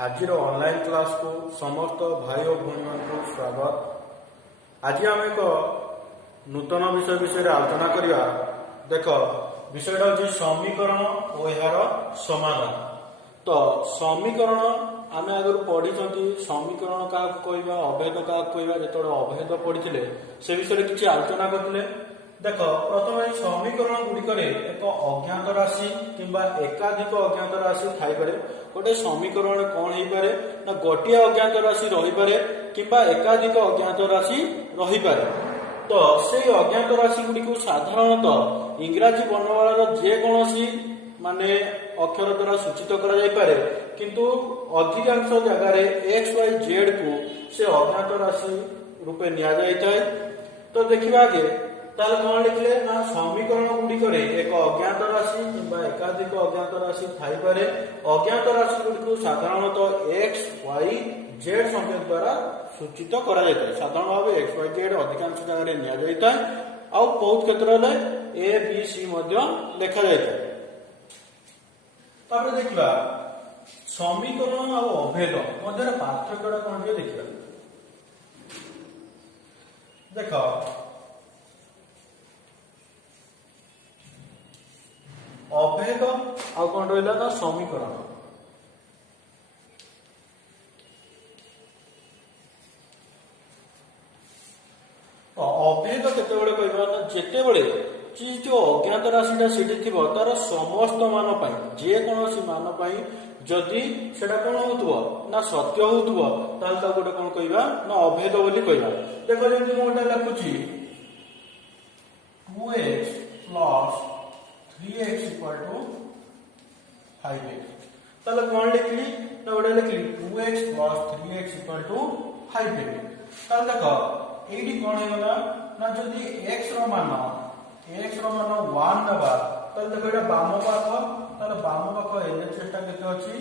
आज online class को समस्त भाई और भौणी को स्वागत। आज आम एक नूतन विषय आलोचना करवा। देख विषयटा हूँ समीकरण और यार समाधान। तो समीकरण आम आगे पढ़ी समीकरण क्या कहवा अभेद क्या कहवा जो अभेद पढ़ी से विषय किसी आलोचना करते। देख प्रथम समीकरण गुड़िक एक अज्ञात राशि किंबा एकाधिक अज्ञात राशि थाईपे। गोटे समीकरण कौन हो पारे ना गोटे अज्ञात राशि रही पारे किंबा एकाधिक अज्ञात राशि रही पारे। तो से अज्ञात राशि गुड़ी को साधारणतः इंग्राजी वर्णमाला जेकोसी माने अक्षर द्वारा सूचित करा जाय पारे, किंतु अधिकांश जगह एक्स वाई जेड को से अज्ञात राशि रूपे निया जाय थाए। तो देखिबा आगे ताल कौन लिखले ना समीकरण गुड़िक एक अज्ञात राशि किंबा एकाधिक अज्ञात राशि थाई पारे। अज्ञात राशि गुड़ी को साधारणतः एक्स वाई जेड संकेत द्वारा सूचित करा जाय थाए। साधारण भाव एक्स वाई जेड अधिकांश जगह निया जाय थाए आ बहुत क्षेत्र में ए बी सी मध्य लिखा जाय थाए। तापर देखिबा समीकरण और अभेद मध्य पार्थक्यटा कौन जे देखिबा। देखो अभेद आ कौन रहा ना समीकरण। अभेद केतेबेले कहबा ना जेतेबेले जो अज्ञात राशिटा सेठी थिबो तार समस्त मान पाई जे कोनोसी मान पाई जदि सेटा कोन होतबो ना सत्य होतबो ताल ता गोटे कोन कहबा ना अभेद बोली कहबा। देखो जेंति मो ओटा लिखुची 2x + 3x = 5x। ताले कौन लिखली ना गोटे लिखली 2x + 3x = 5x। ताले देखो एडी कौन हेगला ना जदि x रो मान 1 नबा ताले देखो एटा बाम पाख ताले बाम पाख एलएचएस टा केते अछि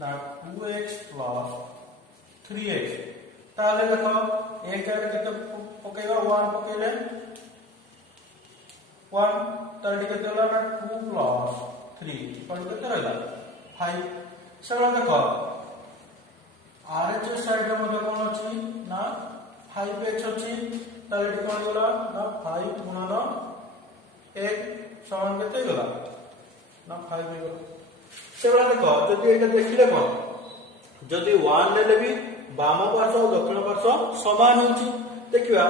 ना 2x + 3x। ताले देखो एक रे केते पकेबा 1 पकेले 1 ताले केते होला ना 2 + 3 पर केते रहला 5। सेबा देखो आरएचएस साइड रे मते कोन अछि ना 5x अछि। ताले एटी कोन होला ना 5 गुणन 1 समान केते होला ना 5 हे होला। सेबा देखो जदि एटा देखिले कोन जदि 1 लेले भी बाम पार्श्व और दक्षिण पार्श्व समान होछि। देखिबा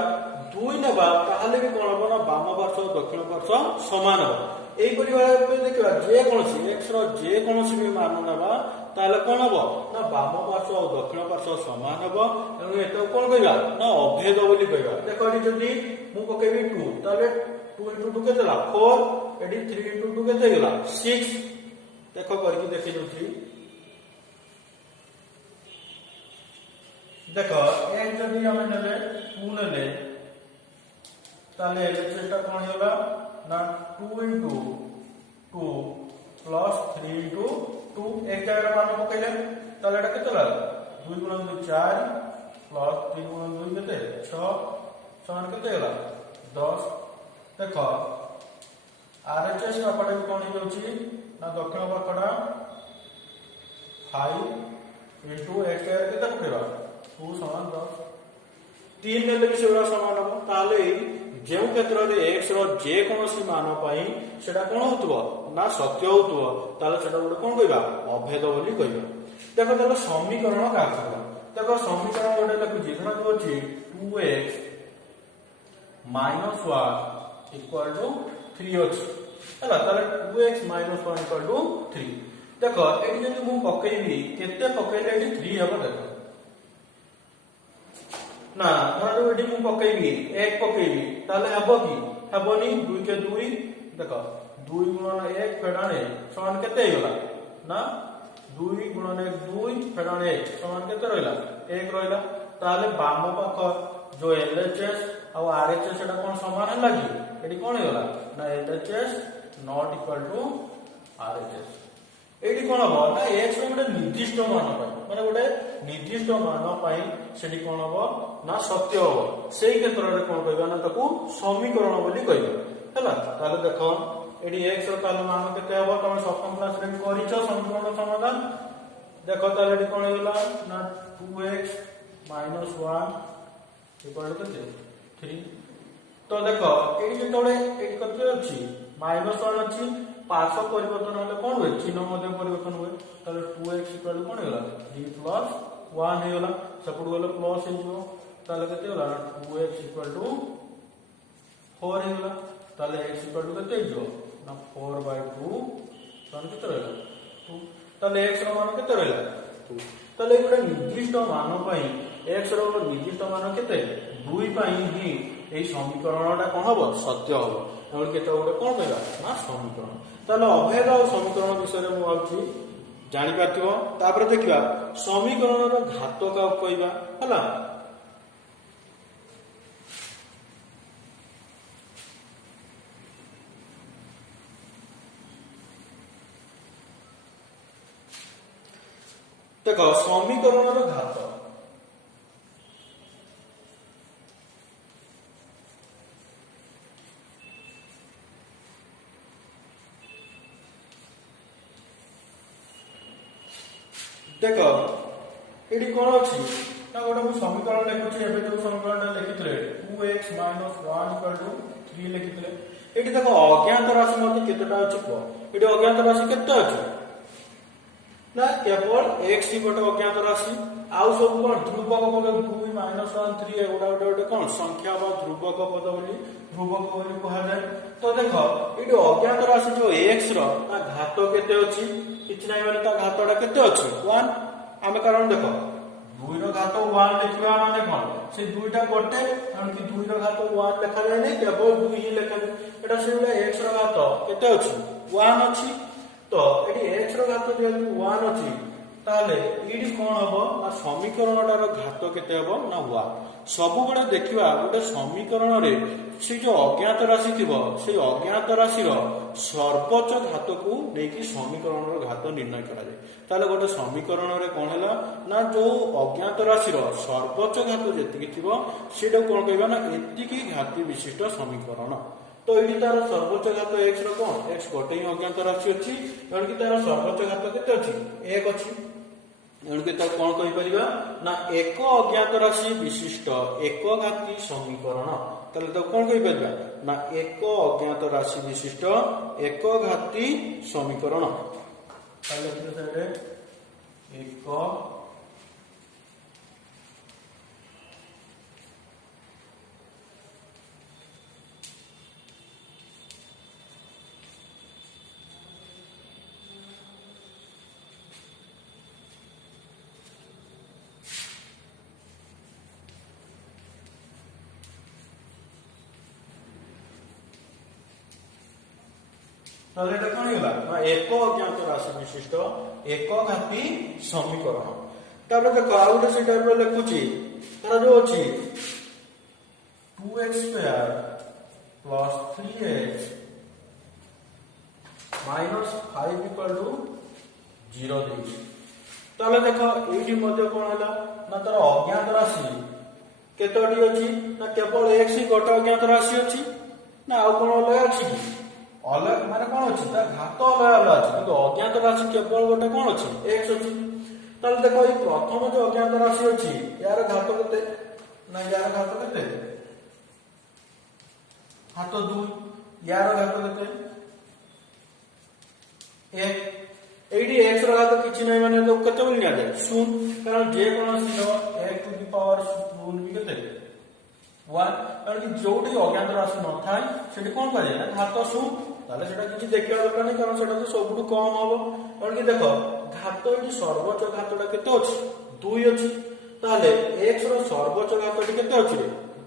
2 नेबा ताहाले भी कोन हो ना बाम पार्श्व और दक्षिण पार्श्व समान हो। एई परिवार पे देखिबा जे कोनसी x रो जे कोनसी भी मान नेबा ताले कोन हो ना बाम पार्श्व और दक्षिण पार्श्व समान हो। एनु एतो कोन कहबा ना अभेद बोली कहबा। देखो एटी जदि मु पकेबी 2 ताले 2 * 2 केते ला 4 एटी 3 * 2 केते गेला 6। देखो करके देखि दोछि। देखो एक जदि हम नेले 2 नेले ताले एलएचएस टा कोन होला ना 2 * 2 + 3 * 2 एक जगह मान पकेले ताले एटा केते ला 2 * 2 4 + 3 * 2 केते 6 समान केते होला 10। देखो आरएचएस का पटे कोन हो जाउची ना दक्षिण पाखडा 5 * x केते पकेबा 2 = 10। 3 नेले भी सेबा समान हो। ताले जे क्षेत्र रे x रो जे कोनोसी मान पाई सेटा कोन होतबो ना सत्य होतबो ताले सेटा गोटे कोन कहबा अभेद बोली कहबा। देखो देखो समीकरण का कहबा। देखो समीकरण गोटे लिखुची धरा होची 2x - 1 = 3 अछि हला ताले 2x - 1 = 3। देखो एडी जदि मु पकेइबी केते पकेले एडी 3 हबो। देखो ना धरो एडी मु पकेइबी 1 पकेइबी ताले हबो कि हबोनी 2 के 2। देखो 2 * 1 फेडाण 1 समान केते होला ना 2 * 1 2 फेडाण 1 समान केते रहला 1 रहला। ताले बाम पाख जो एलएचएस और आरएचएस एटा कोन समान हला कि एडी कोन होला ना LHS not equal to RHS. एडी कोन हो ना x रो गोटे निर्दिष्ट मान पाई माने गोटे निर्दिष्ट मान पाई सेडी कोन हो ना सत्य हो। सेही क्षेत्र रे कोन कहबा ना ताकू समीकरण बोली कहबा हला। ताले देखो एडी x रो ताले मान केते हो तमे सप्तम क्लास रे करिछो समीकरण समाधान देखो ताले कौन होगा ना 2x माइनस 1 इक्वल टू केते 3। तो देखो एटी जेतोळे एटी कते अछि माइनस 1 अछि पार्श्व परिवर्तन होले कोन होय चिन्ह मध्ये परिवर्तन होय ताले 2x इक्वल कोन होला 3 प्लस 1 हे होला सपोर्ट होले प्लस हे जो ताले कते होला 2x इक्वल टू 4 हे होला ताले x इक्वल टू कते जो ना 4/2 तन कते रहला 2 ताले x रो मान कते रहला 2 ताले गोटे निर्दिष्ट मान पई x रो निर्दिष्ट मान केते 2 पई ही এই সমীকরণটা কোন হবে সত্য হবে এবং কেতে গোটে কোন কইবা না সমীকরণ তাহলে অভেদ আর সমীকরণ বিষয়ে মু ভাবছি জানি পাতিব তারপরে দেখিবা সমীকরণৰ ঘাত কাউ কইবা হলা দেখো সমীকরণৰ ঘাত देख ये कौन अच्छी ना गोटे मुझे समीकरण लिखुची एबे जो समीकरण लिखिले 2x - 1 = 3 लिखिले एटी देखो अज्ञात राशि मध्ये केतेटा अछि को एटी अज्ञात राशि केते अछि ना केवल x ही गोटे अज्ञात राशि आउ सब कोन ध्रुवक पद 2 - 1 3 एगुडा गोटे कोन संख्या बा ध्रुवक पद बोली कहा जाय तो देखो एटी अज्ञात राशि जो x रो ता घात केते अछि किछ नाही माने ता घातडा केते अछि 1 आमे कारण देखो 2 रो घात 1 देखिबा माने कोन से दुईटा गोटे कारण कि 2 रो घात 1 लिखा जाय नै केवल 2 ही लिखा जाय एटा सेउला x रो घात केते अछि 1 अछि तो एटी x रो घात जेतु 1 अछि ताले इडी कोन हबो आ समीकरणटार घात केते हबो ना 1 सब बडे देखिबा गोटे समीकरण रे से जो अज्ञात राशि थिबो से अज्ञात राशि रो सर्वोच्च घात को नेकी समीकरण रो घात निर्णय करा जाय ताले गोटे समीकरण रे कोन हला ना जो अज्ञात राशि रो सर्वोच्च घात जेतिकी थिबो सेडो कोन कहबा ना एतिकी घाती विशिष्ट समीकरण तो एडी तार सर्वोच्च घात x रो कोन x गोटे ही अज्ञात राशि अछि कारण कि तार सर्वोच्च घात केते अछि 1 अछि एणके तो कोन कहि परिबा ना एक अज्ञात राशि विशिष्ट एक घाती समीकरण तले तो कोन कहि परिबा ना एक अज्ञात राशि विशिष्ट एक घाती समीकरण तले तो एक ताले देखो नहीं होला ना एक अज्ञात राशि विशिष्ट एक घाती समीकरण तापर देखो आउटे से टाइप रो लिखुची तार जो अछि 2x² + 3x - 5 = 0 देछि ताले देखो एठी मध्ये कोन होला ना तार अज्ञात राशि केतोटी अछि ना केवल x ही गोटे अज्ञात राशि अछि ना आ कोन होला अछि अलग माने कोन अछि ता घात अलग अछि किंतु अज्ञात राशि केवल गोटे कोन अछि x अछि ताले देखो ई प्रथम जो अज्ञात राशि अछि यार घात केते ना यार घात केते घात 2 यार घात केते 1 एडी x रो घात किछि नै माने तो केते बोल निया जाय 0 कारण जे कोन सी 1 भी केते 1 कारण कि जोटी अज्ञात राशि न थाय सेठी कोन करे ना घात 0 ताले सेटा किछि देखिया दरकार नै कारण सेटा तो सबुठु कम हबो कारण कि देखो घात एटी सर्वोच्च घातटा केते अछि 2 अछि ताले x रो सर्वोच्च घातटी केते अछि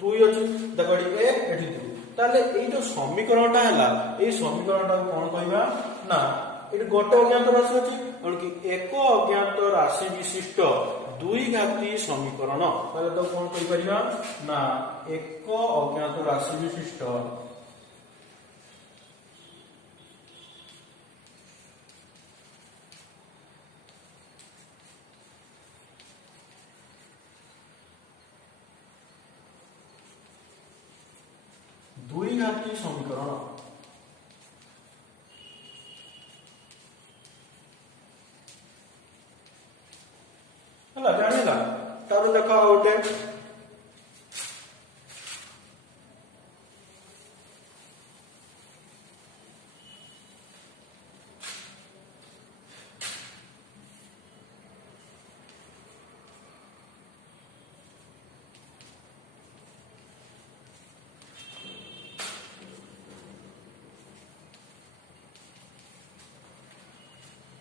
2 अछि देखो एटी 1 एटी 2 ताले एई जो समीकरणटा हला एई समीकरणटा कोन कहबा ना एटी गोटे अज्ञात राशि अछि कारण कि एक अज्ञात राशि विशिष्ट दुई घाती समीकरण ताले तो कोन कहि परिबा ना एक अज्ञात राशि विशिष्ट दुई घाती समीकरण है जाना तापर देख गोटे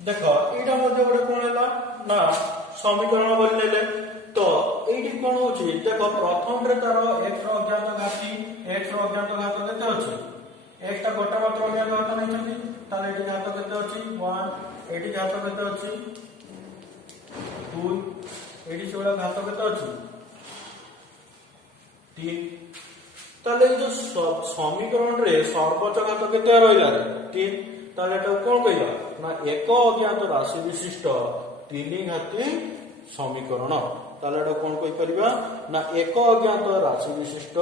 देख यहाँ गोटे कौन है ना समीकरण बोले तो ये कौन हो देख प्रथम रे तार x अज्ञात घाती x अज्ञात घात केते अछि x टा गोटे मात्र अज्ञात घात नहीं ताले एटी घात केते अछि 1 एटी घात केते अछि 2 एटी सेडा घात केते अछि 3 ताले जो समीकरण रे सर्वोच्च घात केते रहला 3 ताले एटा कोन कहया ना एक अज्ञात राशि विशिष्ट 3 घाती समीकरण ताले एटा कोन कहि परिबा ना एक अज्ञात राशि विशिष्ट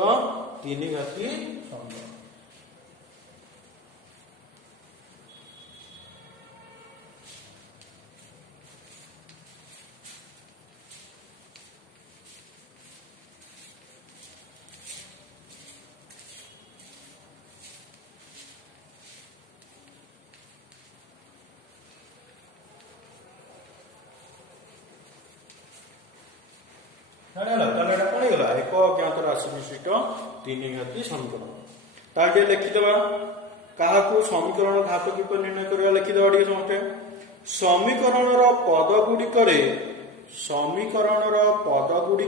3 घाती समीकरण एक अज्ञात राशि विशिष्ट 3 घाती समीकरण ताके लिखिदबा काहाकू समीकरण घात किपर निर्णय करबा लिखिदबा डी समझते समीकरण रो पद गुडी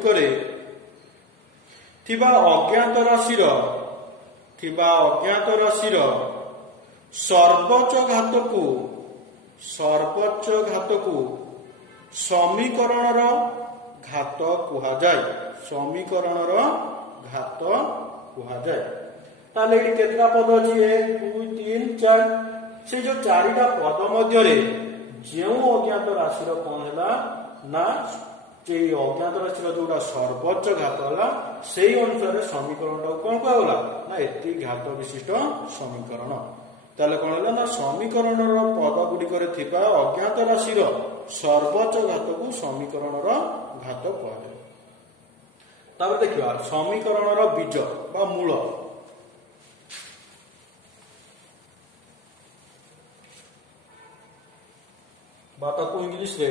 करे थिबा अज्ञात राशि रो सर्वोच्च घात को समीकरण रो घात कुहा जाय समीकरण रो घात कुहा जाय ताले एडी केतना पद अछि 1 2 3 4 से जो चारिटा पद मध्य रे जेउ अज्ञात राशि रो कोन हैला ना जे अज्ञात राशि रो जोडा सर्वोच्च घात होला सेही अनुसार समीकरण रो कोन कहला ना एति घात विशिष्ट समीकरण ताले कोन हैला ना समीकरण रो पद गुडी करे थिबा अज्ञात राशि रो सर्वोच्च घात को समीकरण रो घात कहला तापर देखिबा समीकरण रो बीज बा मूल बाता को इंग्लिश रे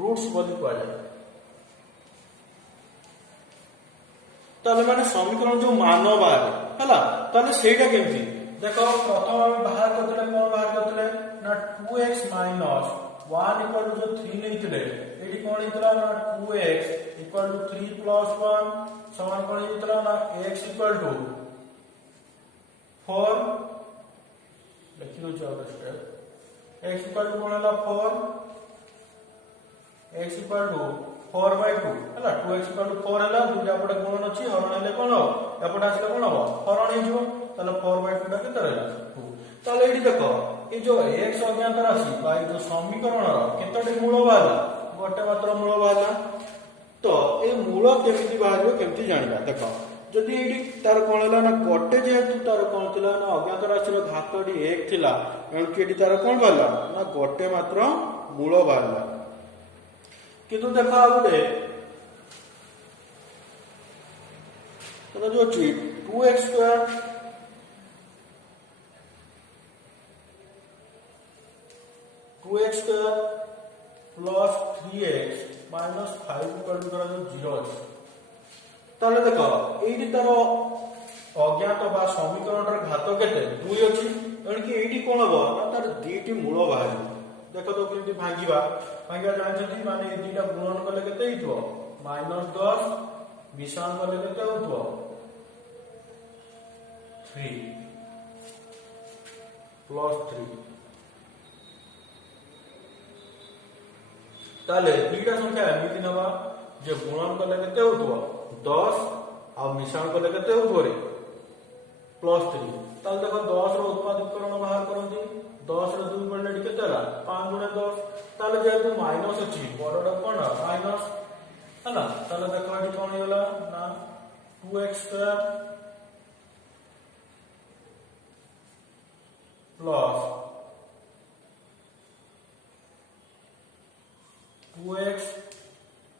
रूट्स बोली कहला ताले माने समीकरण जो मान बाहर हला ताले सेटा केमती देखो प्रथम हम बाहर करतले कोन बाहर करतले ना 2x 1 इक्वल टू जो 3 लेइतले एडी कोन इतला ना 2x इक्वल टू 3 प्लस 1 समान कोन इतला ना x इक्वल टू 4 लिखिलो जाओ स्टेप x इक्वल टू कोन हला 4 x इक्वल टू 4/2 हला 2x इक्वल टू 4 हला दुटा पटे गुणन अछि हरण हेले कोन हो एपटे आसले कोन हो हरण हे जो ताले 4/2 टा केते रहला 2 ताले एडी देखो ए जो x अज्ञात राशि बा जो समीकरण रो केतटे मूल बाहला गोटे मात्र मूल बाहला तो ए मूल केमिति बाहरियो केमिति जानिबा देखो जदि एडी तार कोन हला ना गोटे जेतु तार कोन थिला ना अज्ञात राशि रो घातडी 1 थिला एन केडी तार कोन बाहला ना गोटे मात्र मूल बाहला किंतु देखो आगुडे तो जो 2x square plus 3x minus 5 equal to जो 0 अछि ताले देखो एडी तार अज्ञात बा समीकरण र घात केते 2 अछि एण कि एडी कोन हो ना तार दीटी मूल बाहर देखो तो केमति भांगीबा जानछथि माने ए दीटा गुणन करले केते हितबो -10 मिश्रण करले केते होतबो 3 प्लस 3 ताले दुईटा संख्या एमिति नबा जे गुणन करले केते होतबो 10 आ मिश्रण करले केते होतबो रे प्लस 3 ताले देखो 10 रो उत्पादकरण बाहर करंती 10 रो 2 पड़ले केते हला 5 गुणे 10 ताले जेतु माइनस अछि बडडा कोन माइनस हला ताले देखो एठी कोन होला ना 2x square plus 2x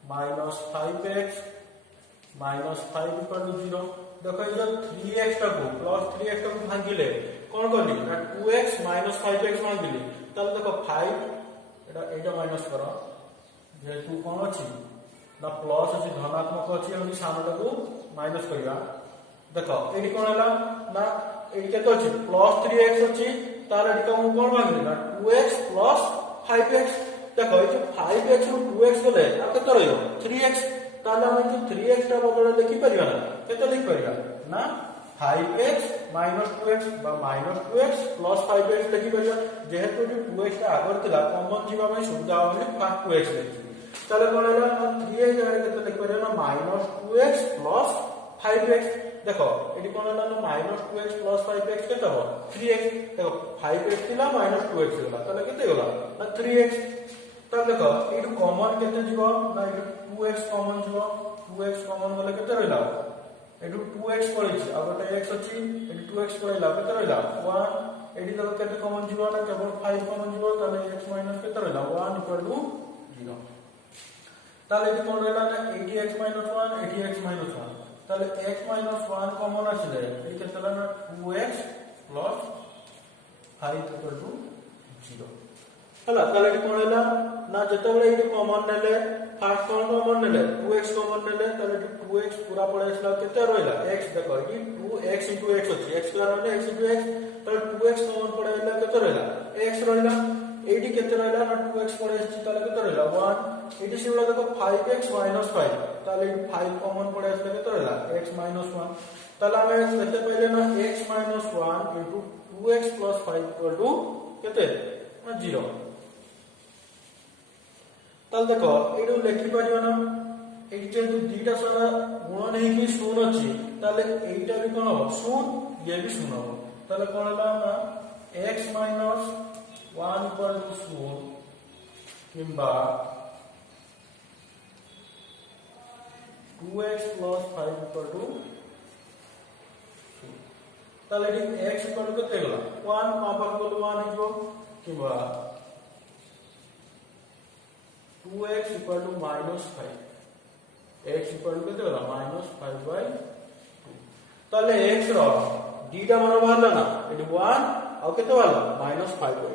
minus 5x minus 5 equal to 0। देखो ये जो 3x टाको प्लस 3x टाको भांगिले कोन करली ना 2x माइनस 5x भांगिली तब देखो 5 एटा माइनस करो जेतु कोन अछि ना प्लस अछि धनात्मक अछि हम सामटाको माइनस करिया। देखो एडी कोन हला ना एडी केतो अछि प्लस 3x अछि तार एडी को कोन भांगिली ना 2x प्लस 5x। देखो ये 5x रु 2x गले आ केतो रहयो 3x ताले हम जो 3x टा बदले लिखि परिबा ना केतो लिखि परिबा ना 5x माइनस 2x बा माइनस 2x प्लस 5x लिखि परिबा। जेहेतु जो 2x टा आगर थिला कॉमन जीवा में सुविधा होले 2x लिखि ताले कोन हला 3x आगे केतो लिखि परिबा ना माइनस 2x प्लस 5x। देखो एडी कोन हला ना माइनस 2x प्लस 5x केतो हो 3x। देखो 5x थिला माइनस 2x होला ताले केते होला ना 3x। तब देखो एडु कॉमन केते जीवो ना एडु 2x कॉमन जीवो 2x कॉमन गले केते रहला एडु 2x पळै छी आ गोटे x अछि एडु 2x पळैला केते रहला 1। एडी देखो केते कॉमन जीवो ना केवल 5 कॉमन जीवो ताले x माइनस केते रहला 1 इक्वल टू 0। ताले एडी कोन रहला ना 80x माइनस 1 80x माइनस 1 ताले x माइनस 1 कॉमन आछले एडी केते रहला ना 2x प्लस 5 इक्वल टू 0 हला। ताले एडी कोन रहला ना जतबेले एडी कॉमन नेले फर्स्ट कोन कॉमन नेले 2x कॉमन नेले ताले 2x पूरा पळे आसला केते रहला x। देखो ई 2x * x अछि x स्क्वायर रहले x * x ताले 2x कॉमन पळे आइला केते रहला x रहला। एडी केते रहला ना 2x पळे आछि ताले केते रहला 1। एडी सिवला देखो 5x - 5 ताले 5 कॉमन पळे आसला केते रहला x - 1 ताले हम देखते पहिले ना x - 1 * 2x + 5 = केते ना 0। ताल देखो एडु लेखि परियो ना एडी जेतु दीटा सारा गुण नै कि शून्य अछि ताले एटा भी कोन हो शून्य ये भी शून्य हो ताले कोन हला ना x - 1 = शून्य किंबा 2x + 5 = ताले x = केते गला 1 पापा को 1 हिबो किंबा 2x = -5 x = केते होला -5/2 ताले x रो dटा मन बाहरला ना एटी 1 आ केते बाहरला -5/2।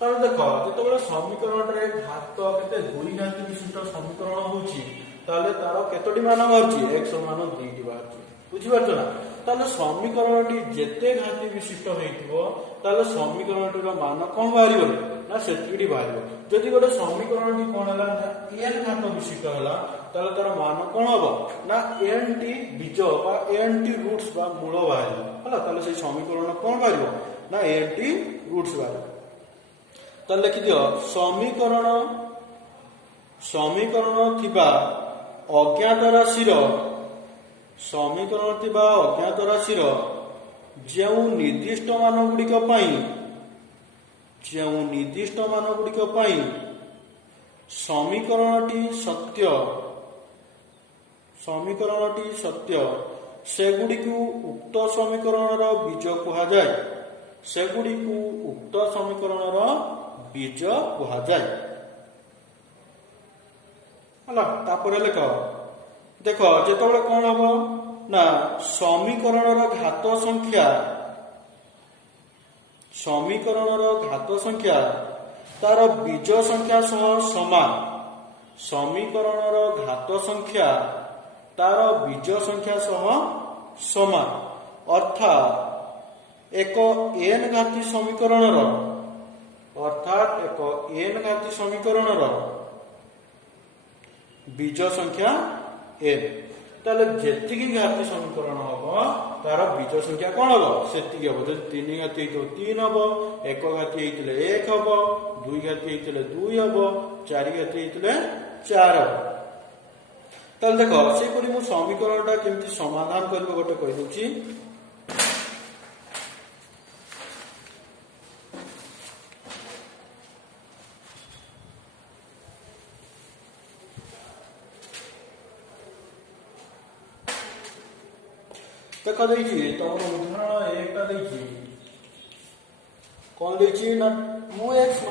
ताले देखो जेतबेले समीकरण रे घात केते दुई घात विशिष्ट समीकरण होउची ताले तारो केतोटी मान बाहरची x मान 2 टी बाहरची बुझी परछो ना। ताले समीकरणटी जेते घाती विशिष्ट हेइतिबो ताले समीकरणटी रो मान कोन बाहरिबो ना सेतिडी बाहरिबो। जदि गोटे समीकरणटी कोन हला ना n घात विशिष्ट हला ताले तार मान कोन हबो ना n टी बीज बा n टी रूट्स बा मूल बाहरिबो हला। ताले से समीकरण कोन बाहरिबो ना n टी रूट्स बाहरिबो। ताले लिखि दियो समीकरण थिबा अज्ञात राशिर जेउ निर्दिष्ट मान गुडिक पई समीकरणटी सत्य सेगुडिकु उक्त समीकरणर बीज कुहाजाय हला। तापर लेख देखो जेतबेले कोन हबो ना समीकरणर घात संख्या तार बीज संख्या सह समान समीकरणर घात संख्या तार बीज संख्या सह समान अर्थात एक n घाती समीकरणर बीज संख्या n ताले जेतिकी घाती समीकरण हबो तार बीज संख्या कोन हबो सेतिकी हबो। जदि 3 घाती हेतो 3 हबो 1 घाती हेतिले 1 हबो 2 घाती हेतिले 2 हबो 4 घाती हेतिले 4 हबो। ताले देखो से परि मु समीकरणटा केमति समाधान करबो गोटे कहि दोछि। देखो देखिए तमरो उदाहरण एकटा देखिए कौन देखिए ना 2x -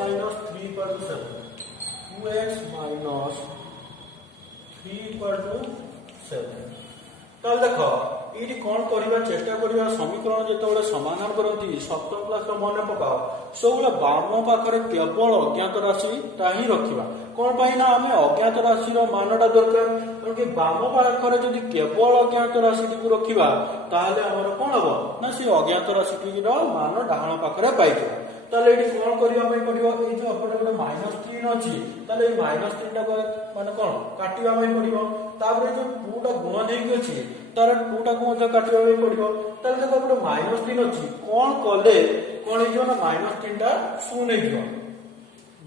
3/7 2x - 3 इक्वल टू 7 ताल देखो ये कौन करवा चेष्टा करवा समीकरण जो समाधान करती सप्तम क्लास मन पकाओ सब बाम पाखे केवल अज्ञात राशि ही रखा कौन पाई ना आम अज्ञात राशि मानटा दरकार क्योंकि बाम पाखे जदि केवल अज्ञात राशि को रखा तामर कौन हम ना सी अज्ञात राशि मान डाण पाखे पाई ताले ये कौन करने पड़ो ये जो अपने गोटे -3 अच्छी ताले -3 टा माने कौन काटिया पड़ो तापर जो 2 टा गुण देकी अच्छी तार 2 टा को काटिया पड़ो ताले देखो गोटे -3 अच्छी कौन कले कौन हो ना -3 टा शून्य हो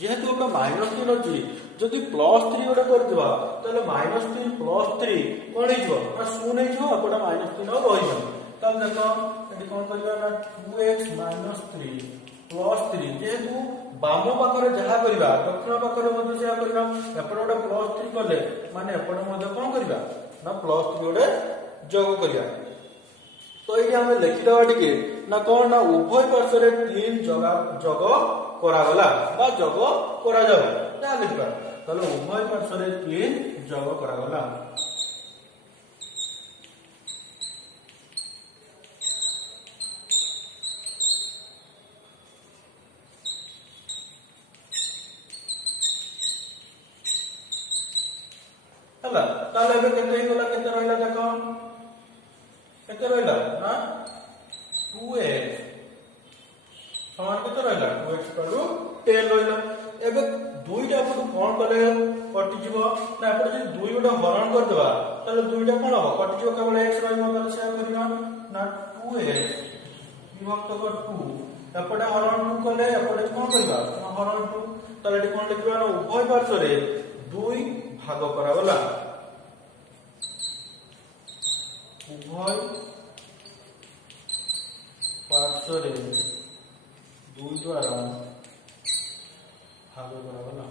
जेहेतु गोटे -3 अच्छी जदि +3 गोटे करदे ताले -3 +3 कौन हो शून्य होपटे -3 रही ताले देख ये कौन करवा 2x - 3 +3 जेहेतु बाम पाखे जहाँ करवा दक्षिण पाखे करवा एपटे गोटे +3 कले माने एपटे कौन करवा ना +3 गोटे जोग करवा तो ये आम लिखिदवा टिके ना कौन ना उभय पार्श्व 3 जोग करागला बा जोग करा जाऊ ना लिखा ताले उभय पार्श्व 3 जोग करागला ताले केते गला केते रहला देखो केते रहला ना 2x समान केते रहला 2x करू 10 रहला एबे दुईटा अपन कोन कले कटि जीवो ना एपटे जे दुई गोटा हरण कर देबा ताले दुईटा कोन हो कटि जीवो केवल x रहइबो ताले से करियो ना 2x विभक्त कर 2 एपटे हरण 2 कले एपटे कोन करबा हरण 2 ताले कोन लिखबा ना उभय पार्श्व रे 2 भाग करागला उभय पार्श्व 2 द्वारा भाग करागला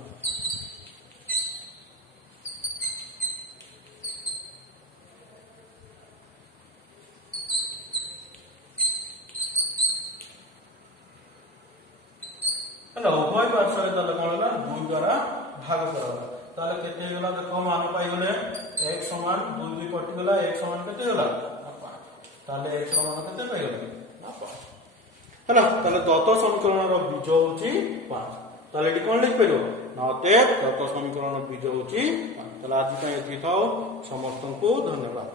उभय पार्श्व कौन है 2 द्वारा भाग करागला ताले केते गला देखो मान पाई गले x समान 2 2 कटि गला x समान केते गला 5 ताले x समान केते पाई गले ना 5 हैला ताले दत्त समीकरण रो बीज होची 5 ताले एटी कोन लिख परबो नाते दत्त समीकरण रो बीज होची 5 ताले आज पय एति थाओ समस्त को धन्यवाद।